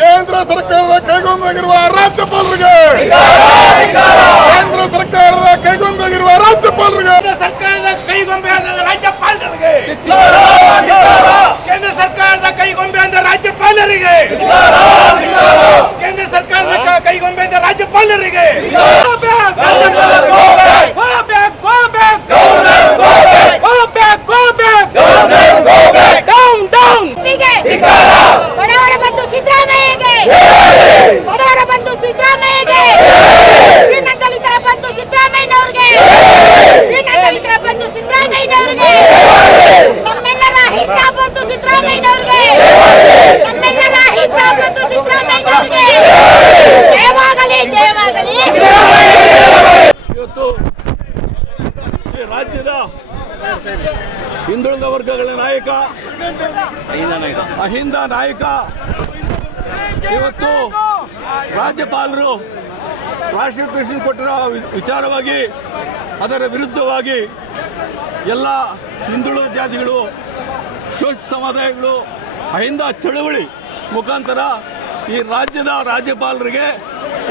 ಕೇಂದ್ರ ಸರ್ಕಾರದ ಕೈಗೊಂಡಾಗಿರುವ ರಾಜ್ಯಪಾಲರಿಗೆ ಕೇಂದ್ರ ಸರ್ಕಾರದ ಕೈಗೊಂಡಾಗಿರುವ ರಾಜ್ಯಪಾಲರಿಗೆ ಸರ್ಕಾರದ ಕೈಗೊಂಬೆ ರಾಜ್ಯಪಾಲರಿಗೆ ಕೇಂದ್ರ ಸರ್ಕಾರದ ಕೈಗೊಂಬೆ ಅಂದ ರಾಜ್ಯಪಾಲರಿಗೆ ಕೇಂದ್ರ ಸರ್ಕಾರದ ಕೈಗೊಂಬೆ ಅಂದ ರಾಜ್ಯಪಾಲರಿಗೆ ಬಡವರ ಬಂಧು ಸಿದ್ದರಾಮಯ್ಯಗೆ ಬಡವರ ಬಂಧು ಸಿದ್ದರಾಮಯ್ಯಗೆ ದಲಿತರ ಬಂಧು ಸಿದ್ದರಾಮಯ್ಯನವರಿಗೆ ದಲಿತರ ಬಂಧು ಸಿದ್ದರಾಮಯ್ಯನವರಿಗೆ ನಮ್ಮೆಲ್ಲರ ಹಿತ ಬಂಧು ಸಿದ್ದರಾಮಯ್ಯನವರಿಗೆ ನಮ್ಮೆಲ್ಲರ ಹಿತ ಬಂಧು ಸಿದ್ದರಾಮಯ್ಯನವರಿಗೆ ಜಯವಾಗಲಿ ಜಯವಾಗಲಿ. ಇವತ್ತು ಈ ರಾಜ್ಯದ ಹಿಂದುಳಿದ ವರ್ಗಗಳ ನಾಯಕ ಅಹಿಂದ ನಾಯಕ ಇವತ್ತು ರಾಜ್ಯಪಾಲರು ರಾಷ್ಟ್ರೀಯ ಕೊಟ್ಟಿರೋ ವಿಚಾರವಾಗಿ ಅದರ ವಿರುದ್ಧವಾಗಿ ಎಲ್ಲ ಹಿಂದುಳಿದ ಜಾತಿಗಳು ಶೋಷಿತ ಸಮುದಾಯಗಳು ಅಹಿಂದ ಚಳುವಳಿ ಮುಖಾಂತರ ಈ ರಾಜ್ಯದ ರಾಜ್ಯಪಾಲರಿಗೆ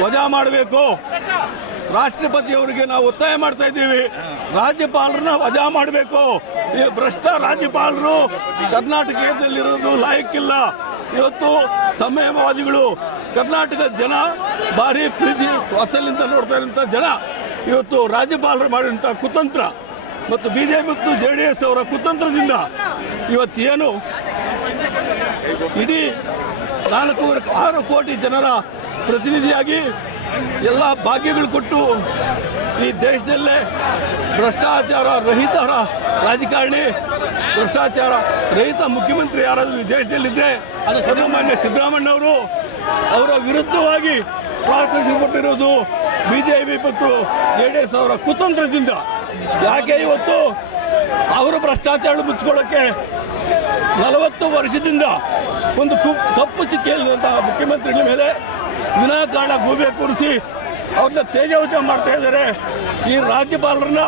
ವಜಾ ಮಾಡಬೇಕು. ರಾಷ್ಟ್ರಪತಿಯವರಿಗೆ ನಾವು ಒತ್ತಾಯ ಮಾಡ್ತಾ ಇದ್ದೀವಿ, ರಾಜ್ಯಪಾಲರನ್ನ ವಜಾ ಮಾಡಬೇಕು. ಈ ಭ್ರಷ್ಟ ರಾಜ್ಯಪಾಲರು ಕರ್ನಾಟಕದಲ್ಲಿರೋದು ಲಾಯಕ್ಕಿಲ್ಲ. ಇವತ್ತು ಸಮಯವಾದಿಗಳು ಕರ್ನಾಟಕದ ಜನ ಭಾರಿ ಪ್ರೀತಿ ವಾತ್ಸಲ್ಯದಿಂದ ನೋಡ್ತಾ ಇರೋಂಥ ಜನ ಇವತ್ತು ರಾಜ್ಯಪಾಲರು ಮಾಡಿರೋಂಥ ಕುತಂತ್ರ ಮತ್ತು BJP ಮತ್ತು JDS ಅವರ ಕುತಂತ್ರದಿಂದ ಇವತ್ತೇನು ಇಡೀ 4.6 ಕೋಟಿ ಜನರ ಪ್ರತಿನಿಧಿಯಾಗಿ ಎಲ್ಲ ಭಾಗ್ಯಗಳು ಕೊಟ್ಟು ಈ ದೇಶದಲ್ಲೇ ಭ್ರಷ್ಟಾಚಾರ ರಹಿತ ರಾಜಕಾರಣಿ, ಭ್ರಷ್ಟಾಚಾರ ರಹಿತ ಮುಖ್ಯಮಂತ್ರಿ ಯಾರಾದರೂ ಈ ದೇಶದಲ್ಲಿದ್ದರೆ ಅದು ಸನ್ಮಾನ್ಯ ಸಿದ್ದರಾಮಯ್ಯನವರು. ಅವರ ವಿರುದ್ಧವಾಗಿ ಪ್ರಾರ್ಥನೆ ಕೊಟ್ಟಿರೋದು BJP ಮತ್ತು JDS ಅವರ ಕುತಂತ್ರದಿಂದ. ಯಾಕೆ ಇವತ್ತು ಅವರು ಭ್ರಷ್ಟಾಚಾರ ಮುಚ್ಚಿಕೊಳ್ಳೋಕ್ಕೆ 40 ವರ್ಷದಿಂದ ಒಂದು ಕಪ್ಪು ಚಿಕ್ಕಿಯಂಥ ಮುಖ್ಯಮಂತ್ರಿಗಳ ಮೇಲೆ ವಿನಾಕಾರಣ ಗೂಬೆ ಕೂರಿಸಿ ಅವ್ರನ್ನ ತೇಜೋವಜ ಮಾಡ್ತಾ ಇದ್ದಾರೆ. ಈ ರಾಜ್ಯಪಾಲರನ್ನ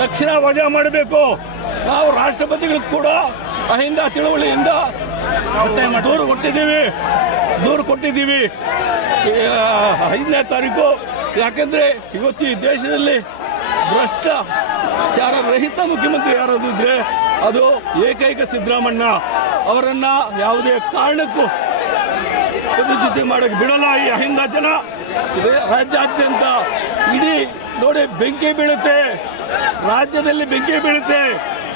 ತಕ್ಷಣ ವಜಾ ಮಾಡಬೇಕು. ನಾವು ರಾಷ್ಟ್ರಪತಿಗಳಿಗೆ ಕೂಡ ಅಹಿಂದ ಚಳವಳಿಯಿಂದ ದೂರು ಕೊಟ್ಟಿದ್ದೀವಿ 5ನೇ ತಾರೀಕು. ಯಾಕೆಂದರೆ ಇವತ್ತು ಈ ದೇಶದಲ್ಲಿ ಭ್ರಷ್ಟಾಚಾರ ರಹಿತ ಮುಖ್ಯಮಂತ್ರಿ ಯಾರಾದರೂ ಇದ್ದರೆ ಅದು ಏಕೈಕ ಸಿದ್ದರಾಮಯ್ಯ. ಅವರನ್ನು ಯಾವುದೇ ಕಾರಣಕ್ಕೂ ಜೊತೆ ಮಾಡೋಕ್ಕೆ ಬಿಡಲ್ಲ ಈ ಅಹಿಂದ ಜನ. ರಾಜ್ಯಾದ್ಯಂತ ಇಡೀ ನೋಡಿ ಬೆಂಕಿ ಬೀಳುತ್ತೆ, ರಾಜ್ಯದಲ್ಲಿ ಬೆಂಕಿ ಬೀಳುತ್ತೆ.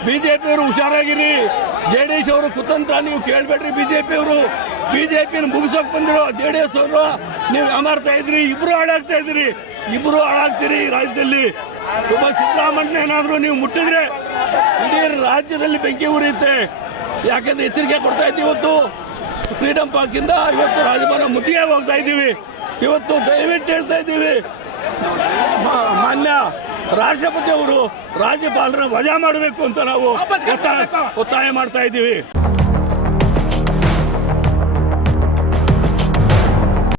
BJP ಅವರು ಹುಷಾರಾಗಿರಿ, JDS ಅವರು ಕುತಂತ್ರ ನೀವು ಕೇಳಬೇಡ್ರಿ. BJPಯನ್ನು ಮುಗಿಸೋಕೆ ಬಂದಿರೋ JDS ಅವರು ನೀವು ಅಮಾರ್ತಾ ಇದ್ರಿ, ಇಬ್ಬರು ಹಾಳಾಗ್ತೀರಿ ಈ ರಾಜ್ಯದಲ್ಲಿ. ಒಬ್ಬ ಸಿದ್ದರಾಮಯ್ಯ ಏನಾದರೂ ನೀವು ಮುಟ್ಟಿದ್ರೆ ಇಡೀ ರಾಜ್ಯದಲ್ಲಿ ಬೆಂಕಿ ಉರಿಯುತ್ತೆ. ಯಾಕೆಂದ್ರೆ ಎಚ್ಚರಿಕೆ ಕೊಡ್ತಾ ಇದ್ದೀವಿ. ಇವತ್ತು ಫ್ರೀಡಮ್ ಪಾರ್ಕಿಂದ ಇವತ್ತು ರಾಜಭವನ ಮುತ್ತಿಗೆ ಹೋಗ್ತಾ ಇದ್ದೀವಿ. ಇವತ್ತು ದಯವಿಟ್ಟು ಹೇಳ್ತಾ ಇದ್ದೀವಿ, ಮಾನ್ಯ ರಾಷ್ಟ್ರಪತಿ ಅವರು ರಾಜ್ಯಪಾಲರನ್ನ ವಜಾ ಮಾಡಬೇಕು ಅಂತ ನಾವು ಒತ್ತಾಯ ಮಾಡ್ತಾ ಇದ್ದೀವಿ.